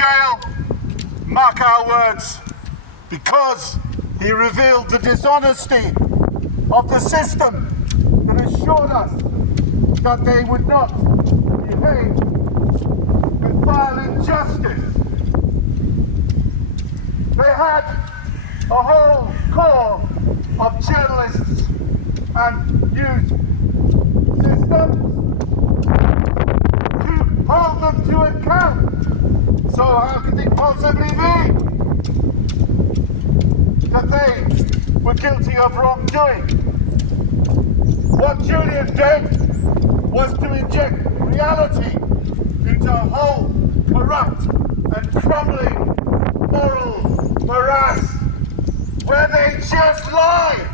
jail, mark our words, because he revealed the dishonesty of the system and assured us that they would not behave with vile injustice. They had a whole corps of journalists and news systems to hold them to account. So how could it possibly be that they were guilty of wrongdoing? What Julian did was to inject reality into a whole corrupt and crumbling moral morass where they just lie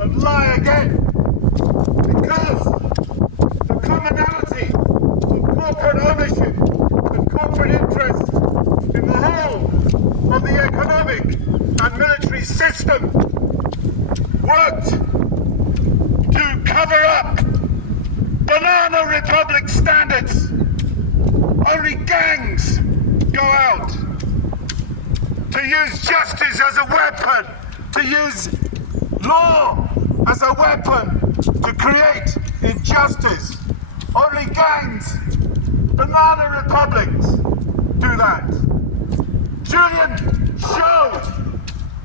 and lie again, because the commonality of corporate ownership and corporate interest in the whole of the economic and military system worked to cover up banana republic standards. Only gangs go out to use justice as a weapon, to use law as a weapon to create injustice. Only gangs, banana republics do that. Julian showed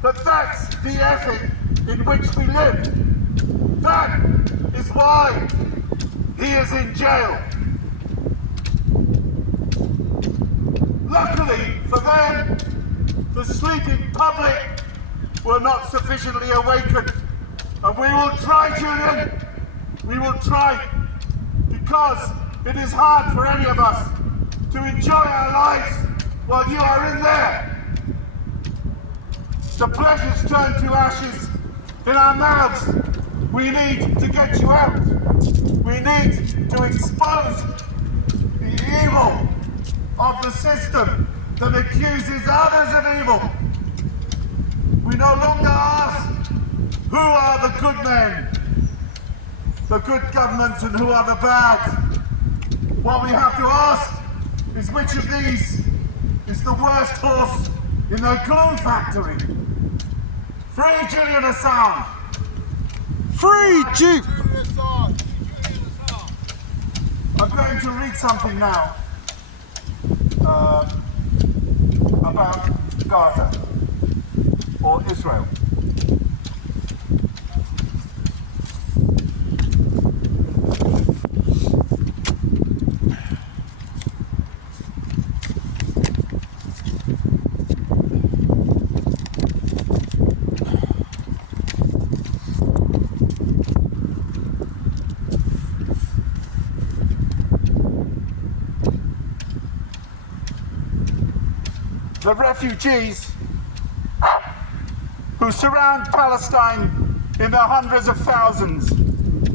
that that's the ethic in which we live. That is why he is in jail. Luckily for them, the sleeping public were not sufficiently awakened. And we will try, Julian. We will try, because it is hard for any of us to enjoy our lives while you are in there. The pleasures turn to ashes in our mouths. We need to get you out. We need to expose the evil of the system that accuses others of evil. We no longer ask, who are the good men, the good governments, and who are the bad? What we have to ask is, which of these is the worst horse in the glue factory? Free Julian Assange! Free Julian Assange! I'm going to read something now about Gaza or Israel. The refugees who surround Palestine in their hundreds of thousands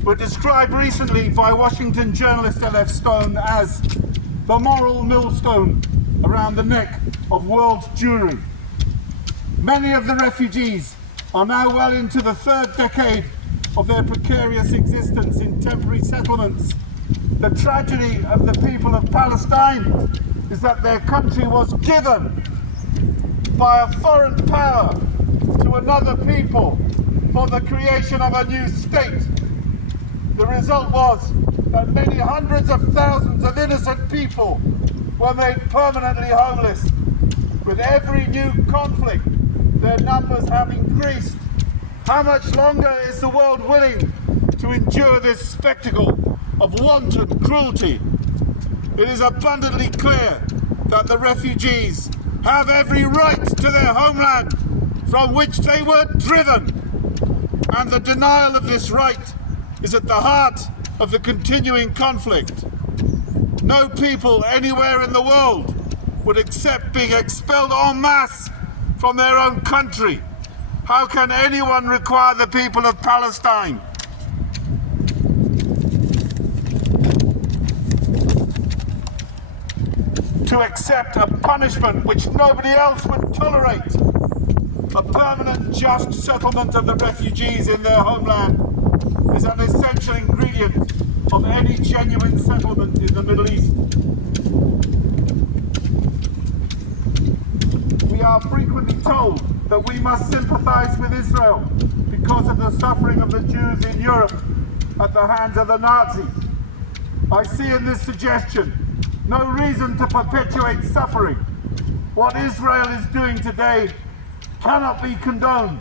were described recently by Washington journalist L.F. Stone as the moral millstone around the neck of world Jewry. Many of the refugees are now well into the third decade of their precarious existence in temporary settlements. The tragedy of the people of Palestine is that their country was given by a foreign power to another people for the creation of a new state. The result was that many hundreds of thousands of innocent people were made permanently homeless. With every new conflict, their numbers have increased. How much longer is the world willing to endure this spectacle of wanton cruelty? It is abundantly clear that the refugees have every right to their homeland from which they were driven, and the denial of this right is at the heart of the continuing conflict. No people anywhere in the world would accept being expelled en masse from their own country. How can anyone require the people of Palestine to accept a punishment which nobody else would tolerate? A permanent, just settlement of the refugees in their homeland is an essential ingredient of any genuine settlement in the Middle East. are frequently told that we must sympathize with Israel because of the suffering of the Jews in Europe at the hands of the Nazis. I see in this suggestion no reason to perpetuate suffering. What Israel is doing today cannot be condoned,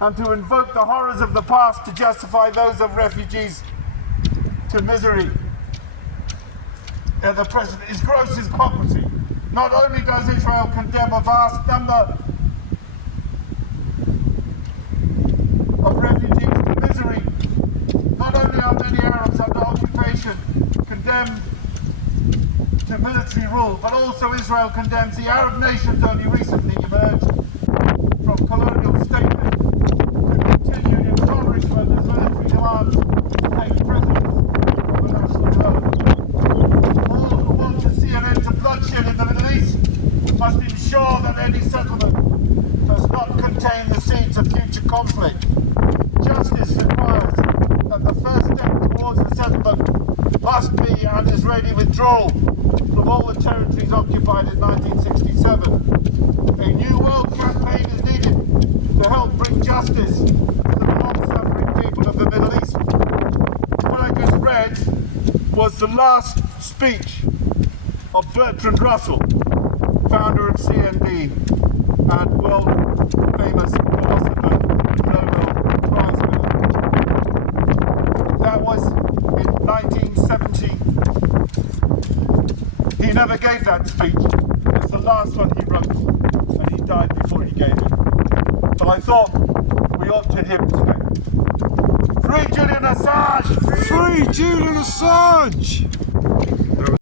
and to invoke the horrors of the past to justify those of refugees to misery the President is gross hypocrisy. Not only does Israel condemn a vast number of refugees to misery, not only are many Arabs under occupation condemned to military rule, but also Israel condemns the Arab nations only recently emerged from colonial statehood to continued impoverishment as military demands take precedence of the national herd. All who want to see an end to bloodshed in the Middle East must ensure that any settlement does not contain the seeds of future conflict. Justice requires that the first step towards the settlement must be an Israeli withdrawal from all the territories occupied in 1967. A new world campaign is needed to help bring justice to the long-suffering people of the Middle East. What I just read was the last speech of Bertrand Russell, founder of CND and world-famous philosopher, Nobel Prize winner. That was in 1970. He never gave that speech. It's the last one he wrote, and he died before he gave it. But I thought we ought to hear it today. Free Julian Assange! Free Julian Assange!